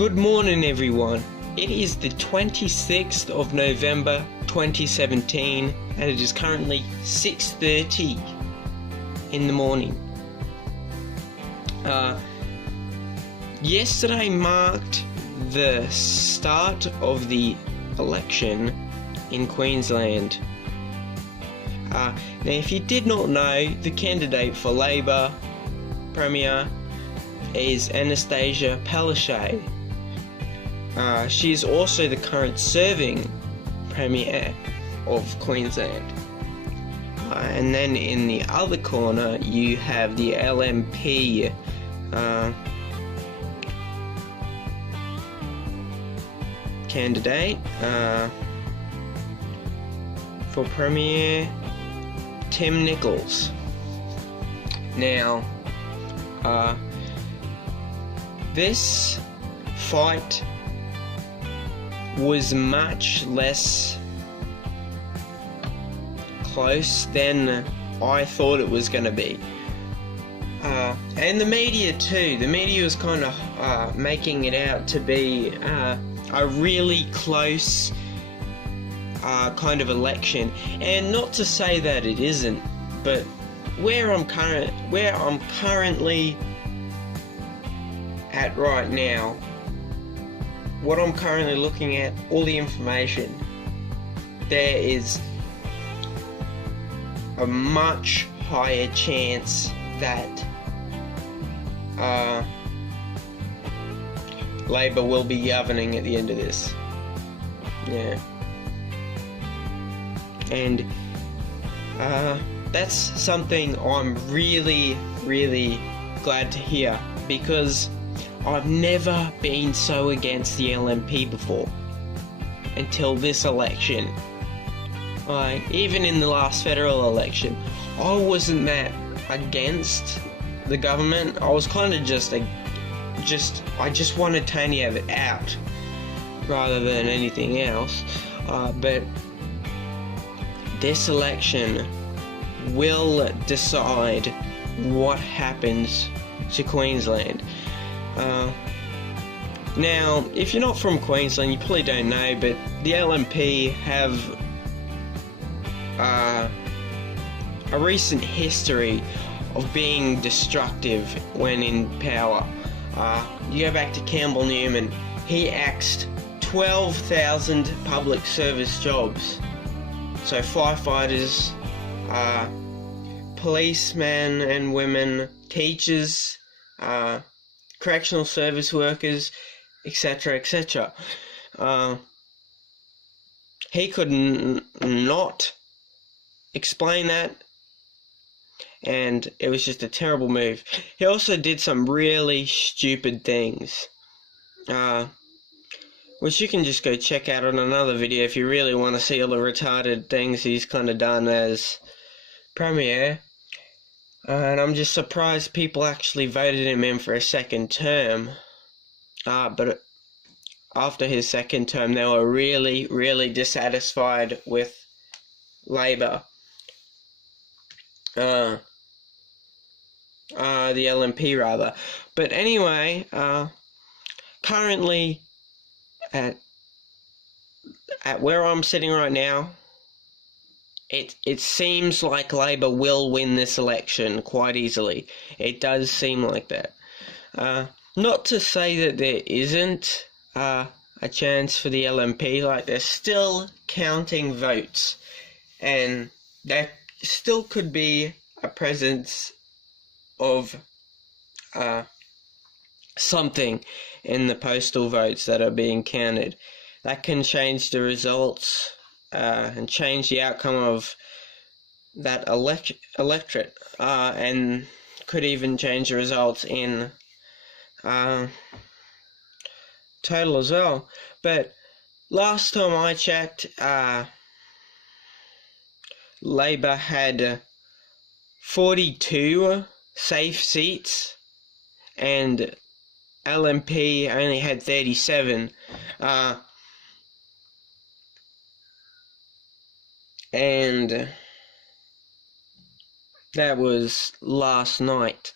Good morning, everyone. It is the 26th of November 2017 and it is currently 6:30 in the morning. Yesterday marked the start of the election in Queensland. Now, if you did not know, the candidate for Labor Premier is Anastasia Palaszczuk. She is also the current serving Premier of Queensland. And then in the other corner you have the LNP candidate for Premier, Tim Nichols. Now, this fight was much less close than I thought it was going to be. And the media too. The media was kind of making it out to be a really close kind of election. And not to say that it isn't, but where I'm currently at right now, what I'm currently looking at, all the information, there is a much higher chance that Labor will be governing at the end of this. Yeah. And that's something I'm really, really glad to hear, because I've never been so against the LNP before until this election. Even in the last federal election, I wasn't that against the government. I was kind of I just wanted Tony Abbott out rather than anything else. But this election will decide what happens to Queensland. Now, if you're not from Queensland, you probably don't know, but the LNP have a recent history of being destructive when in power. You go back to Campbell Newman, he axed 12,000 public service jobs. So firefighters, policemen and women, teachers, correctional service workers, etc., etc. He could not explain that, and it was just a terrible move. He also did some really stupid things, which you can just go check out on another video if you really want to see all the retarded things he's kind of done as Premier. And I'm just surprised people actually voted him in for a second term. But after his second term, they were really, really dissatisfied with Labor. The LNP rather. But anyway, currently at where I'm sitting right now, it seems like Labor will win this election quite easily. It does seem like that. Not to say that there isn't a chance for the LNP, like they're still counting votes, and there still could be a presence of something in the postal votes that are being counted. That can change the results and change the outcome of that electorate, and could even change the results in total as well. But last time I checked, Labor had 42 safe seats and LNP only had 37. And that was last night.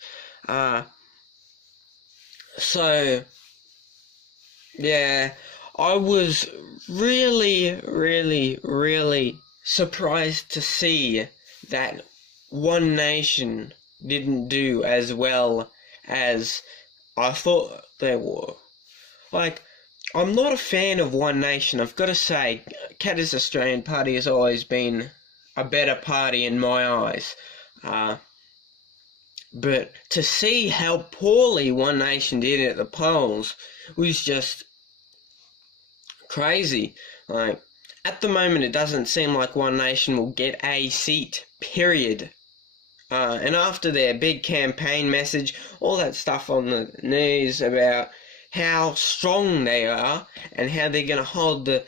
So Yeah, I was really surprised to see that One Nation didn't do as well as I thought they were. Like, I'm not a fan of One Nation, I've got to say. Katter's Australian Party has always been a better party in my eyes. But to see how poorly One Nation did at the polls was just crazy. Like, at the moment, it doesn't seem like One Nation will get a seat, period. And after their big campaign message, all that stuff on the news about how strong they are and how they're going to hold the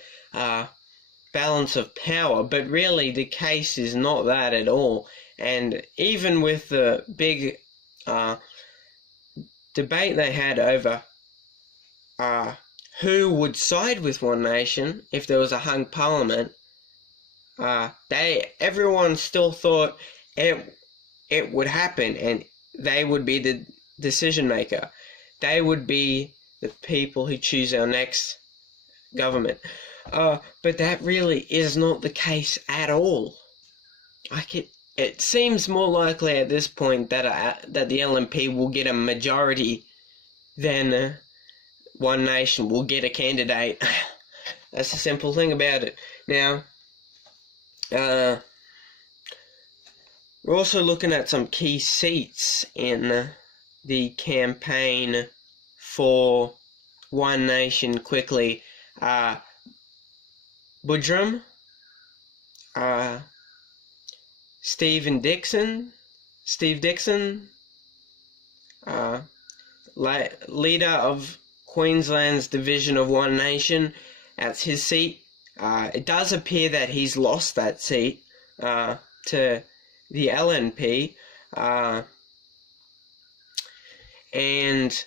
balance of power, but really the case is not that at all. And even with the big debate they had over who would side with One Nation if there was a hung parliament, everyone still thought it would happen, and they would be the decision maker. They would be the people who choose our next government. But that really is not the case at all. It seems more likely at this point that the LNP will get a majority than One Nation will get a candidate. That's the simple thing about it. Now, we're also looking at some key seats in the campaign for One Nation quickly. Budrum, Steve Dixon, leader of Queensland's division of One Nation. That's his seat. It does appear that he's lost that seat to the LNP. And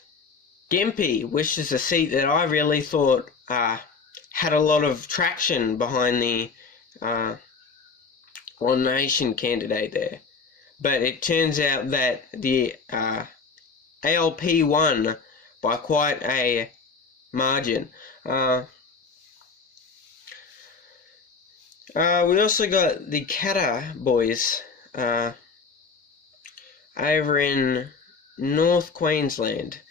Gympie, which is a seat that I really thought had a lot of traction behind the One Nation candidate there. But it turns out that the ALP won by quite a margin. We also got the Katter boys over in North Queensland.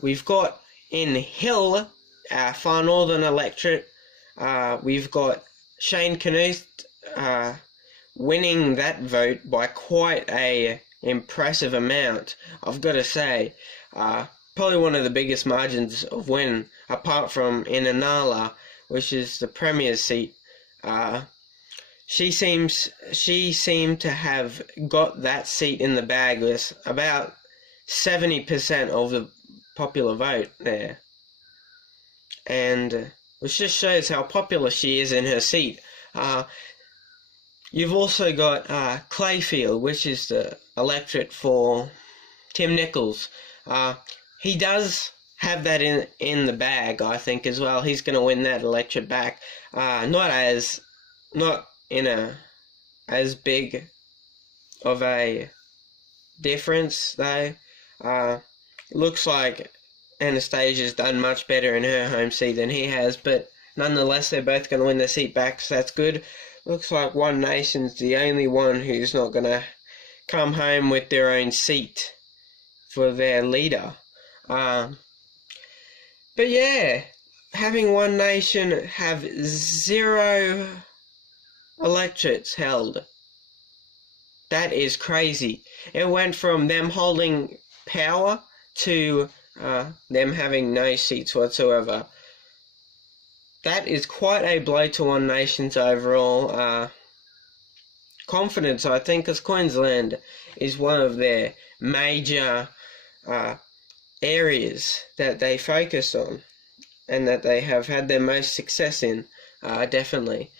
We've got in Hill, far northern electorate, we've got Shane Knuth winning that vote by quite a impressive amount, I've got to say. Probably one of the biggest margins of win, apart from in Inala, which is the Premier's seat. She seemed to have got that seat in the bag with about 70% of the popular vote there. And which just shows how popular she is in her seat. You've also got Clayfield, which is the electorate for Tim Nichols. He does have that in the bag, I think, as well. He's going to win that electorate back. Not in a as big of a difference, though. Looks like Anastasia's done much better in her home seat than he has, but nonetheless, they're both going to win their seat back, so that's good. Looks like One Nation's the only one who's not going to come home with their own seat for their leader. But yeah, having One Nation have 0 electorates held, that is crazy. It went from them holding power to them having no seats whatsoever. That is quite a blow to One Nation's overall confidence, I think, as Queensland is one of their major areas that they focus on and that they have had their most success in, definitely.